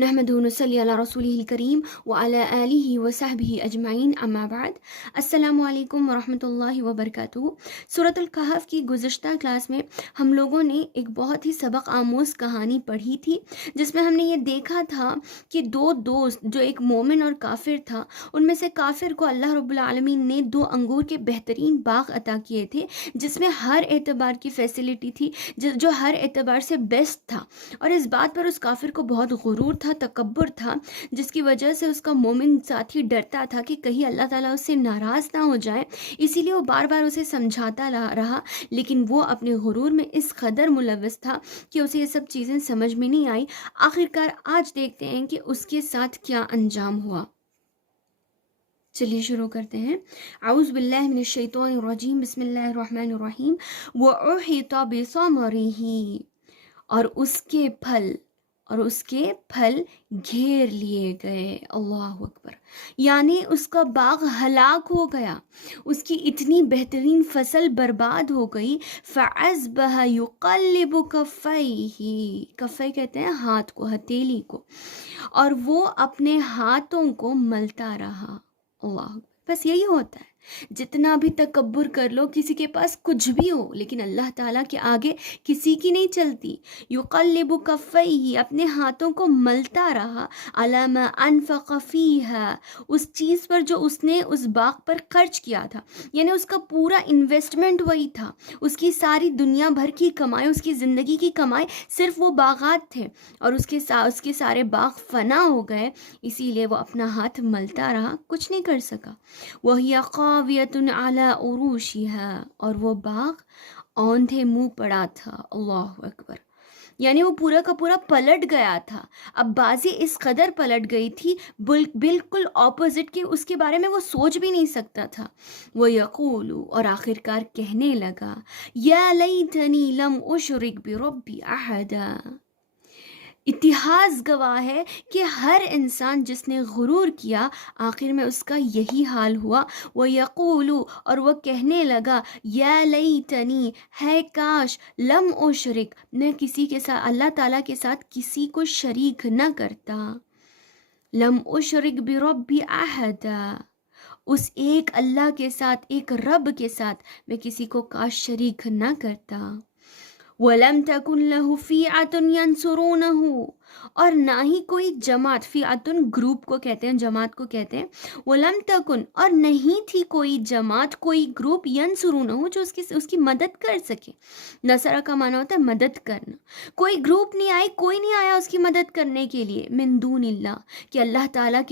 نحمدہ ونصلی علی رسولہ الکریم وعلی آلہ وصحبہ اجمعین اما بعد۔ السلام علیکم ورحمۃ اللہ وبرکاتہ۔ سورۃ الکہف کی گزشتہ کلاس میں ہم لوگوں نے ایک بہت ہی سبق آموز کہانی پڑھی تھی، جس میں ہم نے یہ دیکھا تھا کہ دو دوست، جو ایک مومن اور کافر تھا، ان میں سے کافر کو اللہ رب العالمین نے 2 انگور کے بہترین باغ عطا کیے تھے، جس میں ہر اعتبار کی فیسلٹی تھی، جو ہر اعتبار سے بیسٹ تھا، اور اس بات پر اس کافر کو بہت غرور تھا، تکبر تھا، جس کی وجہ سے اس کا مومن ساتھی ڈرتا تھا کہ کہیں اللہ تعالیٰ اس سے ناراض نہ ہو جائے، اسی لیے وہ بار بار اسے سمجھاتا رہا، لیکن وہ اپنے غرور میں اس قدر ملوث تھا کہ اسے یہ سب چیزیں سمجھ میں نہیں آئی۔ آخرکار آج دیکھتے ہیں کہ اس کے ساتھ کیا انجام ہوا۔ چلیے شروع کرتے ہیں۔ اعوذ باللہ من الشیطان الرجیم، بسم اللہ الرحمن الرحیم۔ وَأُحِيطَ بِثَمَرِهِ، اور اس کے پھل گھیر لیے گئے۔ اللہ اکبر، یعنی اس کا باغ ہلاک ہو گیا، اس کی اتنی بہترین فصل برباد ہو گئی۔ فَأَصْبَحَ يُقَلِّبُ كَفَّيْهِ، کفے کہتے ہیں ہاتھ کو، ہتھیلی کو، اور وہ اپنے ہاتھوں کو ملتا رہا۔ اللہ اکبر، بس یہی ہوتا ہے، جتنا بھی تکبر کر لو، کسی کے پاس کچھ بھی ہو، لیکن اللہ تعالیٰ کے آگے کسی کی نہیں چلتی۔ یقلب کفیہ، اپنے ہاتھوں کو ملتا رہا، علی ما انفق فیہا، اس چیز پر جو اس نے اس باغ پر خرچ کیا تھا، یعنی اس کا پورا انویسٹمنٹ وہی تھا، اس کی ساری دنیا بھر کی کمائی، اس کی زندگی کی کمائی صرف وہ باغات تھے، اور اس کے سارے باغ فنا ہو گئے، اسی لیے وہ اپنا ہاتھ ملتا رہا، کچھ نہیں کر سکا۔ وَهِيَ خَاوِيَةٌ عَلَىٰ عُرُوشِهَا، اور وہ باغ اوندھے منہ پڑا تھا۔ اللہ اکبر، یعنی وہ پورا کا پورا پلٹ گیا تھا۔ اب بازی اس قدر پلٹ گئی تھی، بالکل اپوزٹ، کہ اس کے بارے میں وہ سوچ بھی نہیں سکتا تھا۔ وَيَقُولُ، اور آخرکار کہنے لگا، یا لیتنی لم اشرک بربی احدا۔ اتہاس گواہ ہے کہ ہر انسان جس نے غرور کیا، آخر میں اس کا یہی حال ہوا۔ وَيَقُولُ، اور وہ کہنے لگا، یا لیتنی، ہے کاش، لم اشرک، میں کسی کے ساتھ، اللہ تعالیٰ کے ساتھ کسی کو شریک نہ کرتا۔ لم اشرک بربی احدا، اس ایک اللہ کے ساتھ، ایک رب کے ساتھ میں کسی کو کاش شریک نہ کرتا۔ وَلَمْ تَكُنْ لَهُ فِئَةٌ يَنْصُرُونَهُ، اور نہ ہی کوئی جماعت، فئۃ گروپ کو کہتے ہیں، جماعت کو کہتے ہیں۔ وَلَمْ تَكُنْ، اور نہیں تھی کوئی جماعت، کوئی گروپ، يَنْصُرُونَهُ، جو اس کی مدد کر سکے۔ نصرہ کا معنی ہوتا ہے مدد کرنا۔ کوئی گروپ نہیں آئی، کوئی نہیں آیا اس کی مدد کرنے کے لیے، من دون اللہ، کہ اللہ تعالیٰ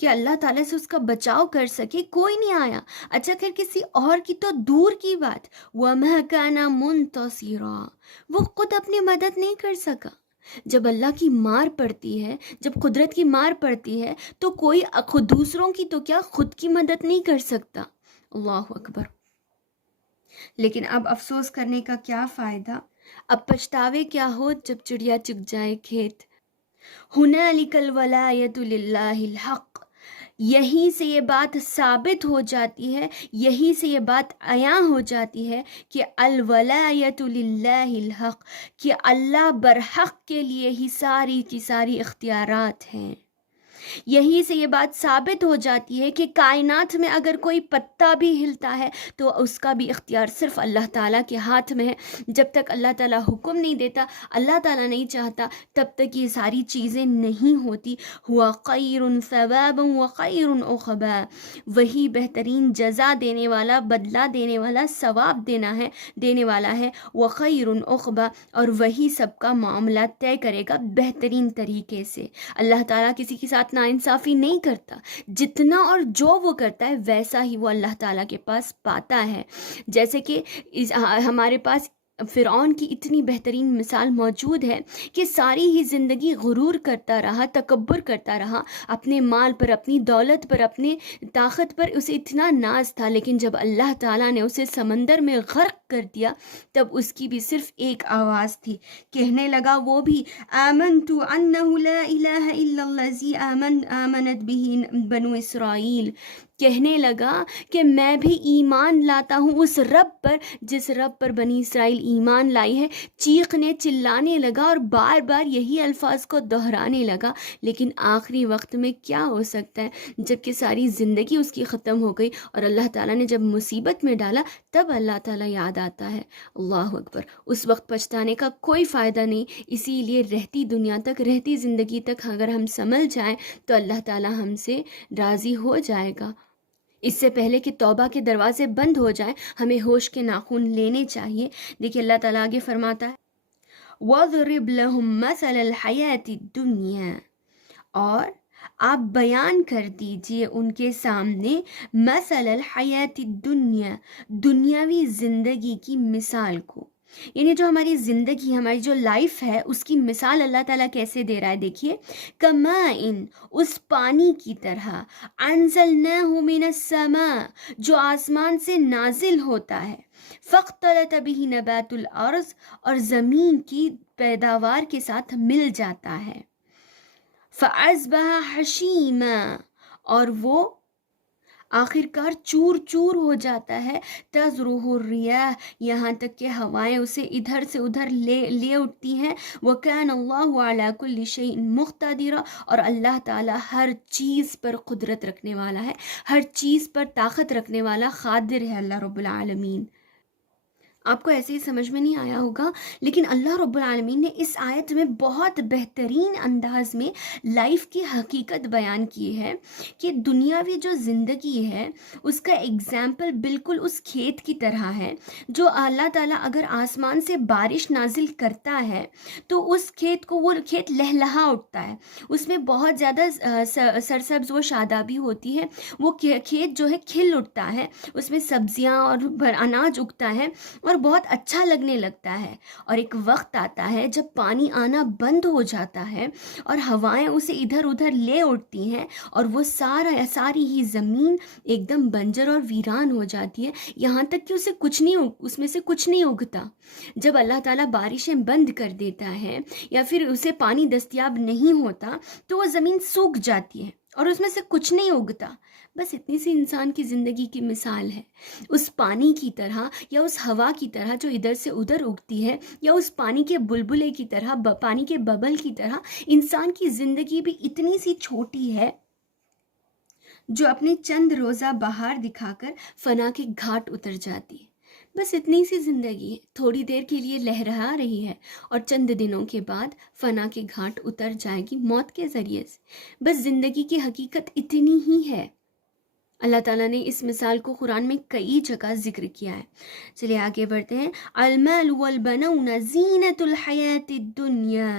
کہ اللہ تعالیٰ سے اس کا بچاؤ کر سکے، کوئی نہیں آیا۔ اچھا، پھر کسی اور کی تو دور کی بات، وَمَا كَانَ مُنْتَصِرًا، وہ خود اپنی مدد نہیں کر سکا۔ جب اللہ کی مار پڑتی ہے، جب قدرت کی مار پڑتی ہے، تو کوئی خود دوسروں کی تو کیا، خود کی مدد نہیں کر سکتا۔ اللہ اکبر، لیکن اب افسوس کرنے کا کیا فائدہ، اب پچھتاوے کیا ہو جب چڑیا چگ جائے کھیت۔ ہنالک الولایۃ للہ الحق، یہیں سے یہ بات ثابت ہو جاتی ہے، یہیں سے یہ بات عیاں ہو جاتی ہے کہ الولایۃ للہ الحق، کہ اللہ برحق کے لیے ہی ساری کی ساری اختیارات ہیں۔ یہیں سے یہ بات ثابت ہو جاتی ہے کہ کائنات میں اگر کوئی پتا بھی ہلتا ہے تو اس کا بھی اختیار صرف اللہ تعالیٰ کے ہاتھ میں ہے۔ جب تک اللہ تعالیٰ حکم نہیں دیتا، اللہ تعالیٰ نہیں چاہتا، تب تک یہ ساری چیزیں نہیں ہوتی۔ ہوا خیر ثوابا وخیر عقبا، وہی بہترین جزا دینے والا، بدلہ دینے والا، ثواب دینے والا ہے۔ وخیر عقبا، اور وہی سب کا معاملہ طے کرے گا بہترین طریقے سے۔ اللہ تعالیٰ کسی کے ساتھ ناانصافی نہیں کرتا، جتنا اور جو وہ کرتا ہے ویسا ہی وہ اللہ تعالیٰ کے پاس پاتا ہے۔ جیسے کہ ہمارے پاس فرعون کی اتنی بہترین مثال موجود ہے کہ ساری ہی زندگی غرور کرتا رہا، تکبر کرتا رہا، اپنے مال پر، اپنی دولت پر، اپنے طاقت پر اسے اتنا ناز تھا، لیکن جب اللہ تعالیٰ نے اسے سمندر میں غرق کر دیا، تب اس کی بھی صرف ایک آواز تھی، کہنے لگا وہ بھی، آمنت انہ لا الہ الا الذی آمنت بہ بنو اسرائیل، کہنے لگا کہ میں بھی ایمان لاتا ہوں اس رب پر جس رب پر بنی اسرائیل ایمان لائی ہے. چیخنے چلانے لگا اور بار بار یہی الفاظ کو دہرانے لگا. لیکن آخری وقت میں کیا ہو سکتا ہے جب کہ ساری زندگی اس کی ختم ہو گئی اور اللہ تعالیٰ نے جب مصیبت میں ڈالا تب اللہ تعالیٰ یاد آتا ہے. اللہ اکبر. اس وقت پچھتانے کا کوئی فائدہ نہیں. اسی لیے رہتی دنیا تک، رہتی زندگی تک اگر ہم سنبھل جائیں تو اللہ تعالیٰ ہم سے راضی ہو جائے گا. اس سے پہلے کہ توبہ کے دروازے بند ہو جائیں ہمیں ہوش کے ناخن لینے چاہیے. دیکھیے اللہ تعالیٰ آگے فرماتا ہے وَاضْرِبْ لَهُمْ مَثَلَ الْحَيَاةِ الدُّنْيَا، اور آپ بیان کر دیجئے ان کے سامنے مثل الحیات الدنیا، دنیاوی زندگی کی مثال کو. یعنی جو ہماری زندگی، ہماری جو لائف ہے اس کی مثال اللہ تعالیٰ کیسے دے رہا ہے. دیکھیے کمائن، اس پانی کی طرح، انزلناہ من السماء، جو آسمان سے نازل ہوتا ہے، فاختلط بہ نبات الارض، اور زمین کی پیداوار کے ساتھ مل جاتا ہے، فَأَصْبَحَ حَشِيمًا، اور وہ آخر کار چور چور ہو جاتا ہے. تَذْرُهُ الرِّيَاحُ، یہاں تک کہ ہوائیں اسے ادھر سے ادھر لے اٹھتی ہیں. وَكَانَ اللَّهُ عَلَى كُلِّ شَيْءٍ مُقْتَدِرًا، اور اللہ تعالیٰ ہر چیز پر قدرت رکھنے والا ہے، ہر چیز پر طاقت رکھنے والا قادر ہے اللہ رب العالمین. آپ کو ایسے ہی سمجھ میں نہیں آیا ہوگا، لیکن اللہ رب العالمین نے اس آیت میں بہت بہترین انداز میں لائف کی حقیقت بیان کی ہے کہ دنیاوی جو زندگی ہے اس کا ایگزامپل بالکل اس کھیت کی طرح ہے جو اللہ تعالیٰ اگر آسمان سے بارش نازل کرتا ہے تو اس کھیت کو، وہ کھیت لہلہا اٹھتا ہے، اس میں بہت زیادہ سرسبز و شادابی ہوتی ہے، وہ کھیت جو ہے کھل اٹھتا ہے، اس میں سبزیاں اور اناج اگتا ہے اور بہت اچھا لگنے لگتا ہے. اور ایک وقت آتا ہے جب پانی آنا بند ہو جاتا ہے اور ہوائیں اسے ادھر ادھر لے اٹھتی ہیں اور وہ ساری ہی زمین ایک دم بنجر اور ویران ہو جاتی ہے، یہاں تک کہ اس میں سے کچھ نہیں اگتا. جب اللہ تعالیٰ بارشیں بند کر دیتا ہے یا پھر اسے پانی دستیاب نہیں ہوتا تو وہ زمین سوکھ جاتی ہے اور اس میں سے کچھ نہیں اگتا. بس اتنی سی انسان کی زندگی کی مثال ہے، اس پانی کی طرح یا اس ہوا کی طرح جو ادھر سے ادھر اگتی ہے، یا اس پانی کے بلبلے کی طرح، پانی کے ببل کی طرح انسان کی زندگی بھی اتنی سی چھوٹی ہے جو اپنے چند روزہ بہار دکھا کر فنا کے گھاٹ اتر جاتی ہے. بس اتنی سی زندگی ہے، تھوڑی دیر کے لیے لہرا رہی ہے اور چند دنوں کے بعد فنا کے گھاٹ اتر جائے گی موت کے ذریعے سے. بس زندگی کی حقیقت اتنی ہی ہے. اللہ تعالیٰ نے اس مثال کو قرآن میں کئی جگہ ذکر کیا ہے. چلیے آگے بڑھتے ہیں. المال والبنون زینت الحیات الدنیا.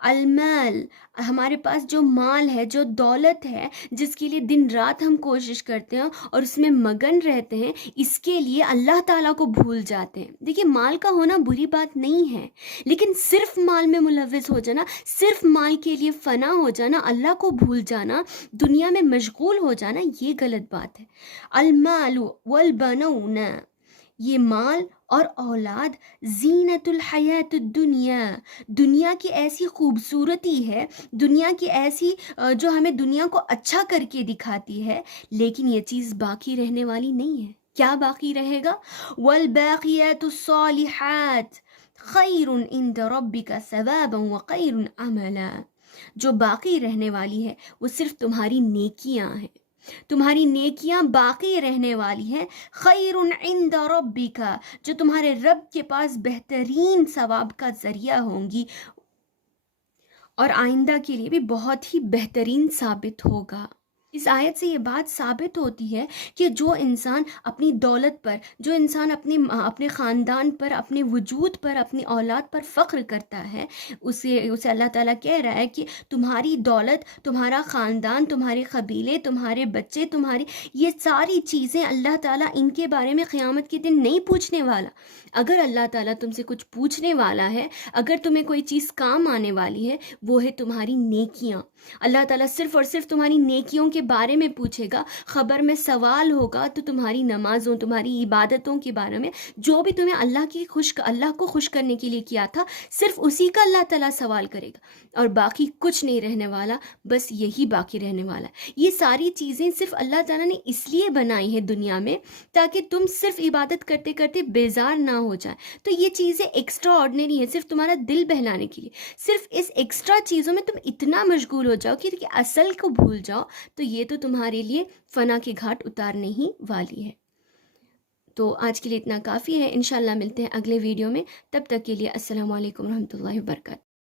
المال، ہمارے پاس جو مال ہے، جو دولت ہے جس کے لیے دن رات ہم کوشش کرتے ہیں اور اس میں مگن رہتے ہیں، اس کے لیے اللہ تعالیٰ کو بھول جاتے ہیں. دیکھیے مال کا ہونا بری بات نہیں ہے، لیکن صرف مال میں ملوث ہو جانا، صرف مال کے لیے فنا ہو جانا، اللہ کو بھول جانا، دنیا میں مشغول ہو جانا، یہ غلط بات ہے. المال والبنون، یہ مال اور اولاد، زینت الحیات الدنیا، دنیا کی ایسی خوبصورتی ہے، دنیا کی ایسی جو ہمیں دنیا کو اچھا کر کے دکھاتی ہے، لیکن یہ چیز باقی رہنے والی نہیں ہے. کیا باقی رہے گا؟ والباقیات الصالحات خیر عند ربک ثوابا وخیر عملا. جو باقی رہنے والی ہے وہ صرف تمہاری نیکیاں ہیں، تمہاری نیکیاں باقی رہنے والی ہیں. خیر عند ربک، جو تمہارے رب کے پاس بہترین ثواب کا ذریعہ ہوں گی اور آئندہ کے لیے بھی بہت ہی بہترین ثابت ہوگا. اس آیت سے یہ بات ثابت ہوتی ہے کہ جو انسان اپنی دولت پر، جو انسان اپنے خاندان پر، اپنے وجود پر، اپنی اولاد پر فخر کرتا ہے، اسے اللہ تعالیٰ کہہ رہا ہے کہ تمہاری دولت، تمہارا خاندان، تمہارے قبیلے، تمہارے بچے، تمہاری یہ ساری چیزیں اللہ تعالیٰ ان کے بارے میں قیامت کے دن نہیں پوچھنے والا. اگر اللہ تعالیٰ تم سے کچھ پوچھنے والا ہے، اگر تمہیں کوئی چیز کام آنے والی ہے، وہ ہے تمہاری نیکیاں. اللہ تعالیٰ صرف اور صرف تمہاری نیکیوں کے بارے میں پوچھے گا، خبر میں سوال ہوگا، تو تمہاری نمازوں، تمہاری عبادتوں کے بارے میں، جو بھی تمہیں اللہ کو خوش کرنے کے لیے کیا تھا، صرف اسی کا اللہ تعالیٰ سوال کرے گا، اور باقی کچھ نہیں رہنے والا، بس یہی باقی رہنے والا ہے۔ یہ ساری چیزیں صرف اللہ تعالیٰ نے اس لیے بنائی ہے دنیا میں، تاکہ تم صرف عبادت کرتے کرتے بیزار نہ ہو جائے۔ تو یہ چیزیں ایکسٹرا آرڈنری ہیں، صرف تمہارا دل بہلانے کے لیے۔ صرف اس ایکسٹرا چیزوں میں تم اتنا مشغول ہو جاؤ کہ اصل کو بھول جاؤ، تو یہ تو تمہارے لیے فنا کے گھاٹ اتارنے ہی والی ہے۔ تو آج کے لیے اتنا کافی ہے، انشاءاللہ ملتے ہیں اگلے ویڈیو میں، تب تک کے لیے السلام علیکم ورحمۃ اللہ وبرکاتہ۔